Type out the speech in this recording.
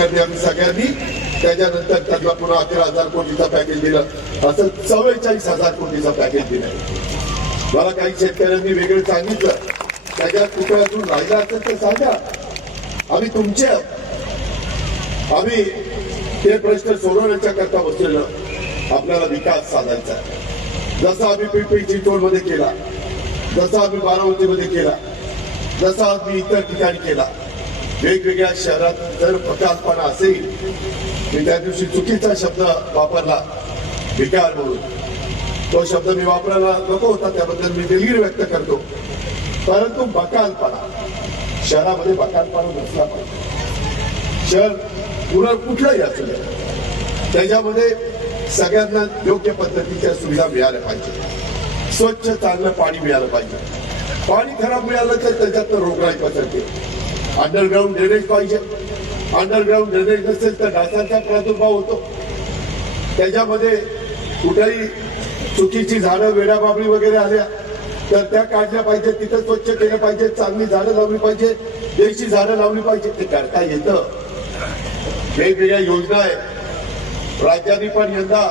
प्रकरणी आम्ही सगळ्यांनी त्याच्यानंतर त्यांना पुन्हा 11,000 कोटीचा पॅकेज दिलं, असं 44,000 कोटीचं पॅकेज दिलं. मला काही शेतकऱ्यांनी वेगळं सांगितलं, त्याच्यात कुठं अजून राहिला असेल तर सांगा, आम्ही तुमचे आम्ही ते प्रश्न सोडवण्याच्या करता बसलेलं. आपल्याला विकास साधायचा आहे, जसा आम्ही पिंपरी चिंचवडमध्ये केला, जसा आम्ही बारामतीमध्ये केला, जसा आम्ही इतर ठिकाणी केला. वेगवेगळ्या शहरात जर बकालपणा असेल, मी त्या दिवशी चुकीचा शब्द वापरला भिकार म्हणून, तो शब्द मी वापरायला नको होता, त्याबद्दल मी दिलगिरी व्यक्त करतो. परंतु बकालपणा, शहरामध्ये बकालपणा नसला पाहिजे. शहर पुन्हा कुठलंही असू दे, त्याच्यामध्ये सगळ्यांना योग्य पद्धतीच्या सुविधा मिळाल्या पाहिजे. स्वच्छ चांगलं पाणी मिळालं पाहिजे. पाणी खराब मिळालं तर त्याच्यात रोगराई पसरते. अंडरग्राऊंड ड्रेनेज पाहिजे. अंडरग्राऊंड ड्रेनेज नसेल तर डासांचा प्रादुर्भाव होतो. त्याच्यामध्ये कुठेही चुकीची झाडं, वेडाबाबळी वगैरे आल्या तर त्या काढल्या पाहिजे, तिथं स्वच्छ केलं पाहिजे, चांगली झाडं लावली पाहिजे, देशी झाडं लावली पाहिजे. ते करता येतं. वेगवेगळ्या योजना आहेत. राज्यांनी पण यंदा